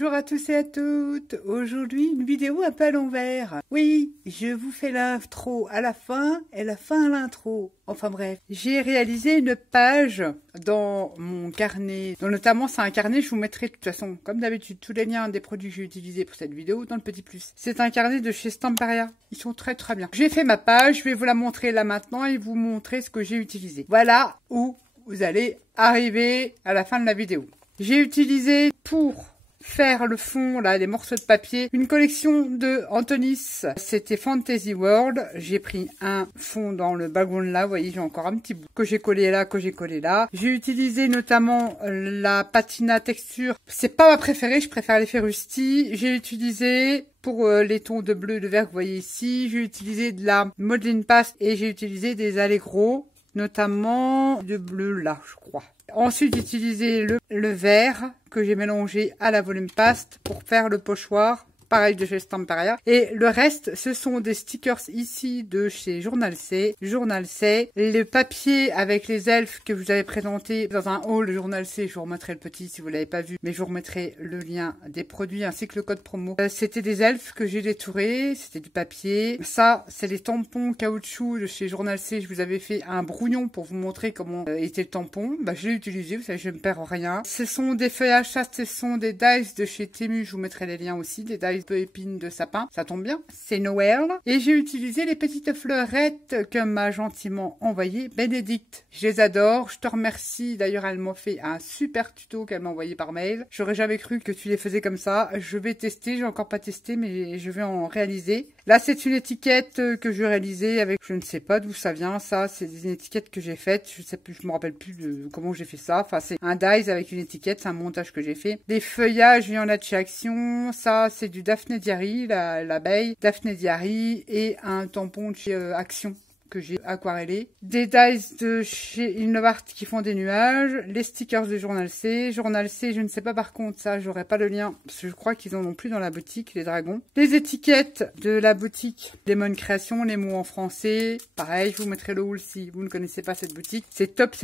Bonjour à tous et à toutes. Aujourd'hui, une vidéo un peu à l'envers. Oui, je vous fais l'intro à la fin et la fin à l'intro. Enfin bref, j'ai réalisé une page dans mon carnet. Donc notamment, c'est un carnet, je vous mettrai de toute façon, comme d'habitude, tous les liens des produits que j'ai utilisés pour cette vidéo dans le petit plus. C'est un carnet de chez Stamperia. Ils sont très très bien. J'ai fait ma page, je vais vous la montrer là maintenant et vous montrer ce que j'ai utilisé. Voilà où vous allez arriver à la fin de la vidéo. J'ai utilisé pour faire le fond, là, des morceaux de papier, une collection de Antonis. C'était Fantasy World. J'ai pris un fond dans le background là. Vous voyez, j'ai encore un petit bout que j'ai collé là, que j'ai collé là. J'ai utilisé notamment la patina texture. C'est pas ma préférée, je préfère l'effet rusty. J'ai utilisé pour les tons de bleu et de vert que vous voyez ici. J'ai utilisé de la modeling paste et j'ai utilisé des Allegro, notamment de bleu là, je crois. Ensuite, j'ai utilisé le vert que j'ai mélangé à la volume paste pour faire le pochoir. Pareil de chez Stamperia. Et le reste, ce sont des stickers ici de chez Journal C. Journal C. Le papier avec les elfes que vous avez présenté dans un haul Journal C. Je vous remettrai le petit si vous l'avez pas vu. Mais je vous remettrai le lien des produits ainsi que le code promo. C'était des elfes que j'ai détourés. C'était du papier. Ça, c'est les tampons caoutchouc de chez Journal C. Je vous avais fait un brouillon pour vous montrer comment était le tampon. Bah, je l'ai utilisé. Vous savez, je ne perds rien. Ce sont des feuillages. Ça, ce sont des dies de chez Temu. Je vous mettrai les liens aussi. Des dies peu épines de sapin, ça tombe bien, c'est Noël. Et j'ai utilisé les petites fleurettes que m'a gentiment envoyé Bénédicte. Je les adore, je te remercie. D'ailleurs, elle m'a fait un super tuto qu'elle m'a envoyé par mail. J'aurais jamais cru que tu les faisais comme ça. Je vais tester, j'ai encore pas testé, mais je vais en réaliser. Là, c'est une étiquette que je réalisais avec, je ne sais pas d'où ça vient, ça, c'est des étiquettes que j'ai faites, je sais plus, je me rappelle plus de comment j'ai fait ça. Enfin, c'est un dies avec une étiquette, c'est un montage que j'ai fait. Des feuillages, il y en a de chez Action, ça, c'est du Daphné Diary, l'abeille, Daphné Diary, et un tampon de chez Action que j'ai aquarellé. Des dies de chez Innovart qui font des nuages, les stickers de Journal C. Journal C, je ne sais pas par contre, ça, j'aurais pas le lien, parce que je crois qu'ils en ont plus dans la boutique, les dragons. Les étiquettes de la boutique Lemon Création, les mots en français. Pareil, je vous mettrai le haul si vous ne connaissez pas cette boutique. C'est top,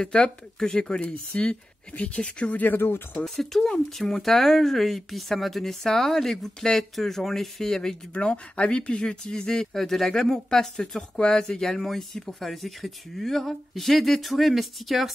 que j'ai collé ici. Et puis, qu'est-ce que vous dire d'autre? C'est tout, un petit montage, et puis ça m'a donné ça. Les gouttelettes, j'en ai fait avec du blanc. Ah oui, puis j'ai utilisé de la Glamour Paste turquoise également ici pour faire les écritures. J'ai détouré mes stickers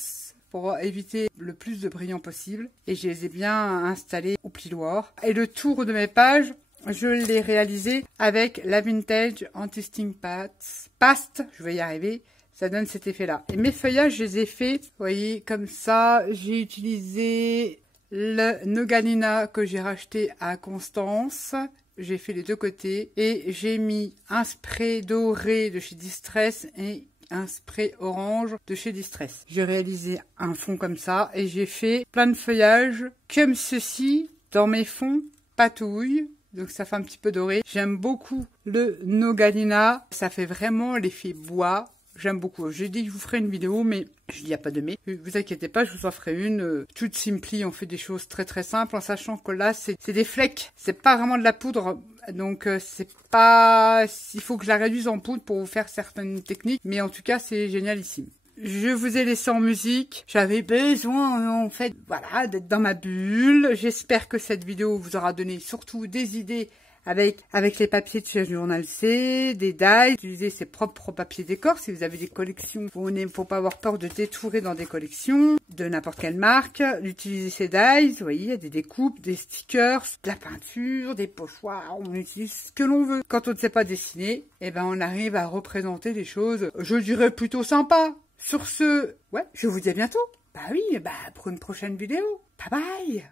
pour éviter le plus de brillant possible. Et je les ai bien installés au plioir. Et le tour de mes pages, je l'ai réalisé avec la Vintage Anti-Sting Paste. Je vais y arriver. Ça donne cet effet-là. Et mes feuillages, je les ai faits, vous voyez, comme ça. J'ai utilisé le Nogalina que j'ai racheté à Constance. J'ai fait les deux côtés. Et j'ai mis un spray doré de chez Distress et un spray orange de chez Distress. J'ai réalisé un fond comme ça et j'ai fait plein de feuillages comme ceci dans mes fonds patouille. Donc ça fait un petit peu doré. J'aime beaucoup le Nogalina. Ça fait vraiment l'effet bois. J'aime beaucoup. J'ai dit que je vous ferai une vidéo, mais je dis il n'y a pas de mais. Vous inquiétez pas, je vous en ferai une. Toute simply, on fait des choses très très simples en sachant que là, c'est des flecks. C'est pas vraiment de la poudre. Donc c'est pas... Il faut que je la réduise en poudre pour vous faire certaines techniques. Mais en tout cas, c'est génialissime. Je vous ai laissé en musique. J'avais besoin, en fait, voilà, d'être dans ma bulle. J'espère que cette vidéo vous aura donné surtout des idées avec les papiers de chez Journal C, des dies, utiliser ses propres papiers décor. Si vous avez des collections, il ne faut pas avoir peur de détourer dans des collections de n'importe quelle marque. D'utiliser ces dies, vous voyez, il y a des découpes, des stickers, de la peinture, des pochoirs, on utilise ce que l'on veut. Quand on ne sait pas dessiner, eh ben on arrive à représenter des choses, je dirais plutôt sympas. Sur ce, ouais, je vous dis à bientôt. Bah oui, pour une prochaine vidéo. Bye bye.